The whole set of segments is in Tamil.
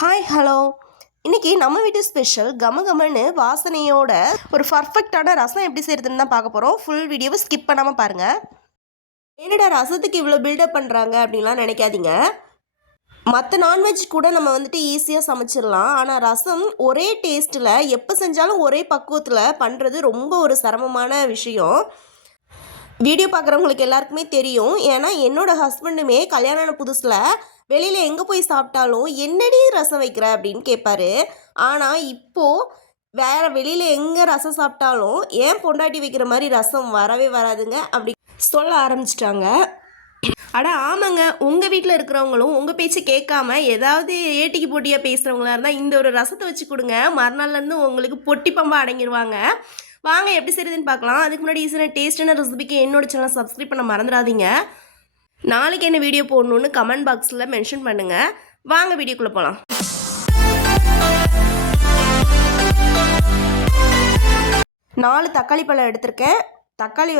Hi hello. இன்றைக்கி நம்ம வீட்டு ஸ்பெஷல் கமகமன்னு வாசனையோட ஒரு பர்ஃபெக்டான ரசம் எப்படி செய்கிறதுன்னு தான் பார்க்க போகிறோம். ஃபுல் வீடியோவை ஸ்கிப் பண்ணாமல் பாருங்கள். என்னடா ரசத்துக்கு இவ்வளோ பில்டப் பண்ணுறாங்க அப்படின்லாம் நினைக்காதீங்க. மற்ற நான்வெஜ் கூட நம்ம ஈஸியாக சமைச்சிடலாம். ஆனால் ரசம் ஒரே டேஸ்ட்டில் எப்போ செஞ்சாலும் ஒரே பக்குவத்தில் பண்ணுறது ரொம்ப ஒரு சிரமமான விஷயம். வீடியோ பார்க்குறவங்களுக்கு எல்லாருக்குமே தெரியும். ஏன்னா என்னோடய ஹஸ்பண்டுமே கல்யாண புதுசில் வெளியில் எங்கே போய் சாப்பிட்டாலும் என்னடி ரசம் வைக்கிற அப்படின்னு கேட்பாரு. ஆனால் இப்போது வேறு வெளியில் எங்கே ரசம் சாப்பிட்டாலும் ஏன் பொண்டாட்டி வைக்கிற மாதிரி ரசம் வரவே வராதுங்க அப்படி சொல்ல ஆரம்பிச்சிட்டாங்க. அட ஆமாங்க, உங்கள் வீட்டில் இருக்கிறவங்களும் உங்கள் பேச்சு கேட்காம ஏதாவது ஏட்டிக்கு போட்டியாக பேசுகிறவங்களா இருந்தால் இந்த ஒரு ரசத்தை வச்சு கொடுங்க, மறுநாள்லேருந்து உங்களுக்கு பொட்டி பம்பா அடங்கிடுவாங்க. வாங்க எப்படி செய்யுதுன்னு பார்க்கலாம். அதுக்கு முன்னாடி ஈஸியான டேஸ்டான ரெசிபிக்கு என்னோட சேனல் சப்ஸ்கிரைப் பண்ண மறந்துடாதீங்க. நாளைக்கு என்ன வீடியோ போடணுன்னு கமெண்ட் பாக்ஸில் மென்ஷன் பண்ணுங்கள். வாங்க வீடியோக்குள்ளே போகலாம். நாலு தக்காளி பழம் எடுத்திருக்கேன். தக்காளி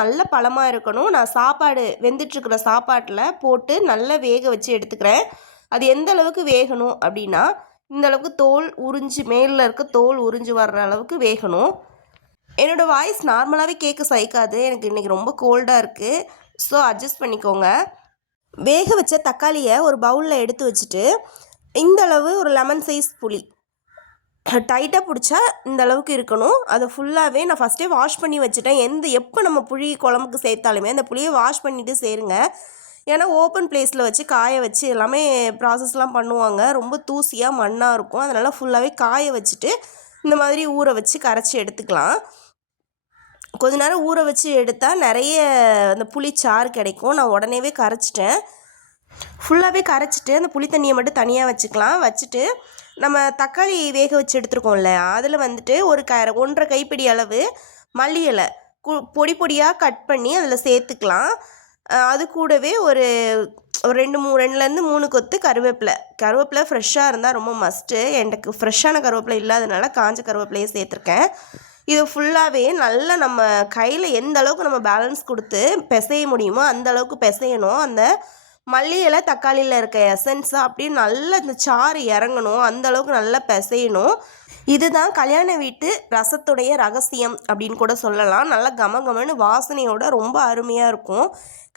நல்ல பழமாக இருக்கணும். நான் சாப்பாடு வெந்துட்டுருக்கிற சாப்பாட்டில் போட்டு நல்லா வேக வச்சு எடுத்துக்கிறேன். அது எந்த அளவுக்கு வேகணும் அப்படின்னா இந்த அளவுக்கு தோல் உறிஞ்சி மேலில் இருக்க தோல் உறிஞ்சி வர்ற அளவுக்கு வேகணும். என்னோடய வாய்ஸ் நார்மலாகவே கேட்க சகிக்காது. எனக்கு இன்றைக்கி ரொம்ப கோல்டாக இருக்குது. ஸோ அட்ஜஸ்ட் பண்ணிக்கோங்க. வேக வச்ச தக்காளியை ஒரு பவுலில் எடுத்து வச்சுட்டு இந்த அளவு ஒரு லெமன் சைஸ் புளி டைட்டாக பிடிச்சா இந்த அளவுக்கு இருக்கணும். அதை ஃபுல்லாகவே நான் ஃபஸ்ட்டே வாஷ் பண்ணி வச்சுட்டேன். எப்போ நம்ம புளி குழம்புக்கு சேர்த்தாலுமே அந்த புளியை வாஷ் பண்ணிவிட்டு சேருங்க. ஏன்னா ஓப்பன் பிளேஸில் வச்சு காய வச்சு எல்லாமே ப்ராசஸ்லாம் பண்ணுவாங்க. ரொம்ப தூசியாக மண்ணாக இருக்கும். அதனால் ஃபுல்லாகவே காய வச்சுட்டு இந்த மாதிரி ஊற வச்சு கரைச்சி எடுத்துக்கலாம். கொஞ்ச நேரம் ஊற வச்சு எடுத்தால் நிறைய அந்த புளிச்சாறு கிடைக்கும். நான் உடனேவே கரைச்சிட்டேன். ஃபுல்லாகவே கரைச்சிட்டு அந்த புளி தண்ணியை மட்டும் தனியாக வச்சுக்கலாம். வச்சுட்டு நம்ம தக்காளி வேக வச்சு எடுத்துருக்கோம்ல, அதில் ஒரு 1.5 கைப்பிடி அளவு மல்லி இலை பொடி பொடியாக கட் பண்ணி அதில் சேர்த்துக்கலாம். அது கூடவே ஒரு 2லேருந்து 3 கொத்து கருவேப்பிலை ஃப்ரெஷ்ஷாக இருந்தால் ரொம்ப மஸ்ட்டு. எனக்கு ஃப்ரெஷ்ஷான கருவேப்பிலை இல்லாதனால காஞ்ச கருவேப்பிலையை சேர்த்துருக்கேன். இது ஃபுல்லாகவே நல்லா நம்ம கையில் எந்த அளவுக்கு நம்ம பேலன்ஸ் கொடுத்து பிசைய முடியுமோ அந்த அளவுக்கு பிசையணும். அந்த மல்லி இலை தக்காளியில் இருக்க எசன்ஸாக அப்படியே நல்லா இந்த சாறு இறங்கணும். அந்த அளவுக்கு நல்லா பிசையணும். இதுதான் கல்யாண வீட்டு ரசத்துடைய ரகசியம் அப்படின்னு கூட சொல்லலாம். நல்லா கமகமன்னு வாசனையோட ரொம்ப அருமையாக இருக்கும்.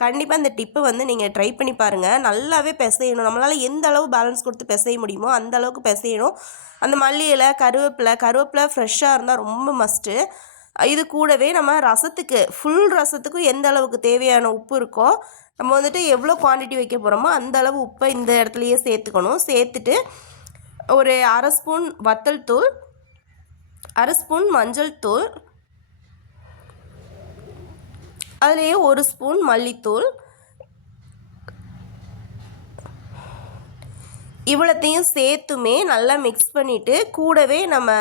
கண்டிப்பாக இந்த டிப்பு நீங்கள் ட்ரை பண்ணி பாருங்கள். நல்லாவே பிசையணும். நம்மளால் எந்த அளவு பேலன்ஸ் கொடுத்து பிசைய முடியுமோ அந்த அளவுக்கு பிசையணும். அந்த மல்லி இலை கருவேப்பிலை ஃப்ரெஷ்ஷாக இருந்தால் ரொம்ப மஸ்ட்டு. இது கூடவே நம்ம ரசத்துக்கு ஃபுல் ரசத்துக்கும் எந்த அளவுக்கு தேவையான உப்பு இருக்கோ நம்ம எவ்வளோ குவான்டிட்டி வைக்க போகிறோமோ அந்த அளவு உப்பை இந்த இடத்துலையே சேர்த்துக்கணும். சேர்த்துட்டு ஒரு 1/2 ஸ்பூன் வத்தல் தூள், 1/2 ஸ்பூன் மஞ்சள் தூள், அதுலேயே 1 ஸ்பூன் மல்லித்தூள், இவ்வளோத்தையும் சேர்த்துமே நல்லா மிக்ஸ் பண்ணிவிட்டு கூடவே நம்ம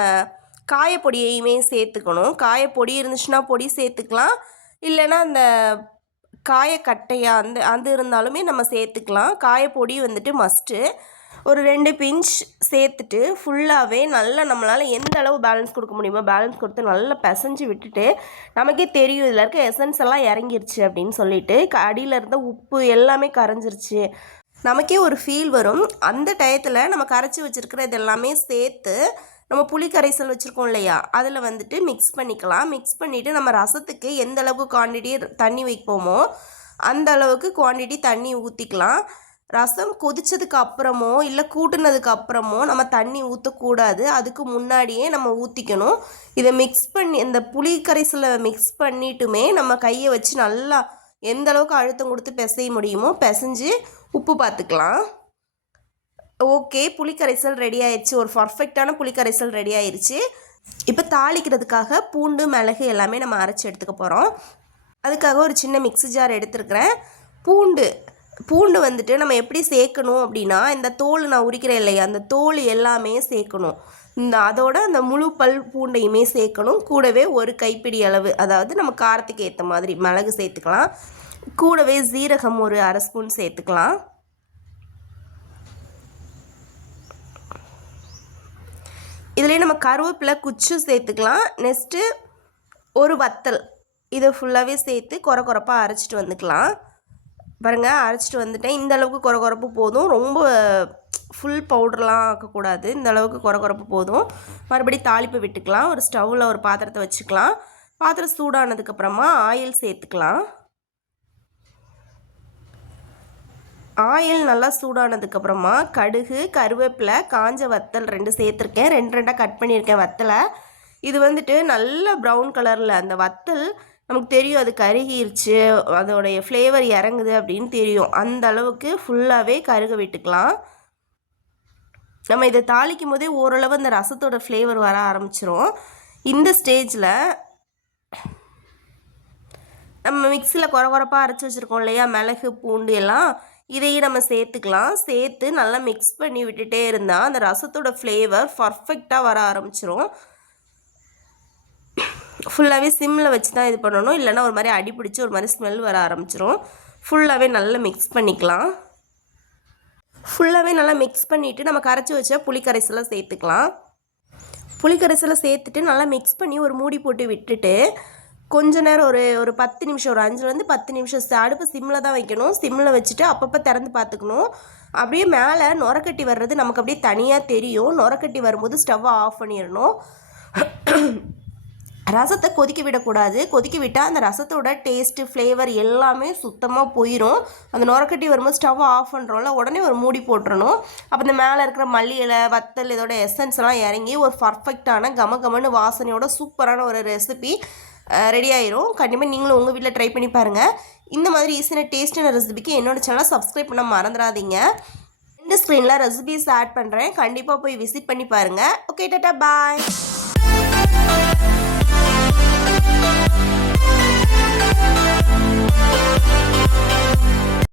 காயப்பொடியையுமே சேர்த்துக்கணும். காயப்பொடி இருந்துச்சுன்னா பொடி சேர்த்துக்கலாம். இல்லைன்னா அந்த காயக்கட்டையாக அது இருந்தாலுமே நம்ம சேர்த்துக்கலாம். காயப்பொடி மஸ்ட்டு. ஒரு 2 பிஞ்ச் சேர்த்துட்டு ஃபுல்லாகவே நல்லா நம்மளால் எந்த அளவு பேலன்ஸ் கொடுக்க முடியுமோ பேலன்ஸ் கொடுத்து நல்லா பிசைஞ்சு விட்டுட்டு நமக்கே தெரியும் இதில் இருக்க எசன்ஸ் எல்லாம் இறங்கிருச்சு அப்படின்னு சொல்லிட்டு அடியில் இருந்த உப்பு எல்லாமே கரைஞ்சிருச்சு நமக்கே ஒரு ஃபீல் வரும். அந்த டயத்தில் நம்ம கரைச்சி வச்சுருக்கிற இது எல்லாமே சேர்த்து நம்ம புளி கரைசல் வச்சுருக்கோம் இல்லையா, அதில் மிக்ஸ் பண்ணிக்கலாம். மிக்ஸ் பண்ணிவிட்டு நம்ம ரசத்துக்கு எந்த அளவுக்கு குவான்டிட்டி தண்ணி வைப்போமோ அந்த அளவுக்கு குவான்டிட்டி தண்ணி ஊற்றிக்கலாம். ரசம் கொதித்ததுக்கு அப்புறமோ இல்லை கூட்டுனதுக்கு அப்புறமோ நம்ம தண்ணி ஊற்றக்கூடாது. அதுக்கு முன்னாடியே நம்ம ஊற்றிக்கணும். இதை மிக்ஸ் பண்ணி இந்த புளி கரைசலை மிக்ஸ் பண்ணிட்டுமே நம்ம கையை வச்சு நல்லா எந்த அளவுக்கு அழுத்தம் கொடுத்து பிசைய முடியுமோ பிசைஞ்சு உப்பு பார்த்துக்கலாம். ஓகே, புளிக்கரைசல் ரெடி ஆயிடுச்சு. ஒரு பர்ஃபெக்டான புளிக்கரைசல் ரெடி ஆயிடுச்சு. இப்போ தாளிக்கிறதுக்காக பூண்டு மிளகு எல்லாமே நம்ம அரைச்சி எடுத்துக்க போகிறோம். அதுக்காக ஒரு சின்ன மிக்ஸி ஜார் எடுத்துருக்கிறேன். பூண்டு நம்ம எப்படி சேர்க்கணும் அப்படின்னா இந்த தோல் நான் உரிக்கிறேன் இல்லையா, அந்த தோல் எல்லாமே சேர்க்கணும். அதோட அந்த முழு பல் பூண்டையுமே சேர்க்கணும். கூடவே 1 கைப்பிடி அளவு, அதாவது நம்ம காரத்துக்கு ஏற்ற மாதிரி மிளகு சேர்த்துக்கலாம். கூடவே ஜீரகம் ஒரு 1/2 ஸ்பூன் சேர்த்துக்கலாம். இதுலேயே நம்ம கருவேப்பிலை குச்சி சேர்த்துக்கலாம். நெக்ஸ்ட்டு ஒரு வத்தல், இதை ஃபுல்லாகவே சேர்த்து கொரப்பாக அரைச்சிட்டு வந்துக்கலாம். பாருங்கள், அரைச்சிட்டு வந்துட்டேன். இந்த அளவுக்கு கொரப்பு போதும். ரொம்ப ஃபுல் பவுடர்லாம் ஆக்கக்கூடாது. இந்த அளவுக்கு கொரகொரப்பு போதும். மறுபடியும் தாளிப்பு விட்டுக்கலாம். ஒரு ஸ்டவ்வில் ஒரு பாத்திரத்தை வச்சுக்கலாம். பாத்திரம் சூடானதுக்கப்புறமா ஆயில் சேர்த்துக்கலாம். ஆயில் நல்லா சூடானதுக்கப்புறமா கடுகு, கருவேப்பிலை, காஞ்ச வத்தல் 2 சேர்த்துருக்கேன். 2 கட் பண்ணியிருக்கேன் வத்தலை. இது வந்துட்டு நல்ல ப்ரௌன் கலரில் அந்த வத்தல் நமக்கு தெரியும் அது கருகிருச்சு, அதோடைய ஃப்ளேவர் இறங்குது அப்படின்னு தெரியும். அந்த அளவுக்கு ஃபுல்லாகவே கருக விட்டுக்கலாம். நம்ம இதை தாளிக்கும் போதே ஓரளவு அந்த ரசத்தோட ஃப்ளேவர் வர ஆரம்பிச்சிரும். இந்த ஸ்டேஜில் நம்ம மிக்சியில் கொரகொரப்பாக அரைச்சி வச்சுருக்கோம் இல்லையா, மிளகு பூண்டு எல்லாம், இதையும் நம்ம சேர்த்துக்கலாம். சேர்த்து நல்லா மிக்ஸ் பண்ணி விட்டுட்டே இருந்தால் அந்த ரசத்தோட ஃப்ளேவர் பர்ஃபெக்டாக வர ஆரம்பிச்சிரும். ஃபுல்லாகவே சிம்மில் வச்சு தான் இது பண்ணணும், இல்லைன்னா ஒரு மாதிரி அடி பிடிச்சி ஒரு மாதிரி ஸ்மெல் வர ஆரம்பிச்சிரும். ஃபுல்லாகவே நல்லா மிக்ஸ் பண்ணிக்கலாம். ஃபுல்லாகவே நல்லா மிக்ஸ் பண்ணிவிட்டு நம்ம கரைச்சி வச்ச புளிக்கரைசலை சேர்த்துக்கலாம். புளிக்கரைசலை சேர்த்துட்டு நல்லா மிக்ஸ் பண்ணி ஒரு மூடி போட்டு விட்டுட்டு கொஞ்ச நேரம் ஒரு 10 நிமிஷம், ஒரு 5லேருந்து 10 நிமிஷம் அடுப்பு சிம்மில் தான் வைக்கணும். சிம்மில் வச்சுட்டு அப்பப்போ திறந்து பார்த்துக்கணும். அப்படியே மேலே நுரக்கட்டி வர்றது நமக்கு அப்படியே தனியாக தெரியும். நுரக்கட்டி வரும்போது ஸ்டவ்வை ஆஃப் பண்ணிடணும். ரசத்தை கொதிக்க விடக்கூடாது. கொதிக்க விட்டால் அந்த ரசத்தோட டேஸ்ட்டு, ஃப்ளேவர் எல்லாமே சுத்தமாக போயிடும். அந்த நுரக்கட்டி வரும்போது ஸ்டவ்வை ஆஃப் பண்ணுறோம்ல, உடனே ஒரு மூடி போட்டுறணும். அப்போ இந்த மேலே இருக்கிற மல்லி இலை, வத்தல், இதோட எசன்ஸ் எல்லாம் இறங்கி ஒரு பர்ஃபெக்டான கமகமன்னு வாசனையோட சூப்பரான ஒரு ரெசிபி ரெடி ஆயிரும். கண்டிப்பாக நீங்களும் உங்கள் வீட்டில் ட்ரை பண்ணி பாருங்கள். இந்த மாதிரி ஈஸியான டேஸ்டான ரெசிபிக்கு என்னோடய சேனலை சப்ஸ்கிரைப் பண்ண மறந்துடாதீங்க. இந்த ஸ்க்ரீனில் ரெசிபிஸ் ஆட் பண்ணுறேன். கண்டிப்பாக போய் விசிட் பண்ணி பாருங்கள். ஓகே, டாடா, பாய்.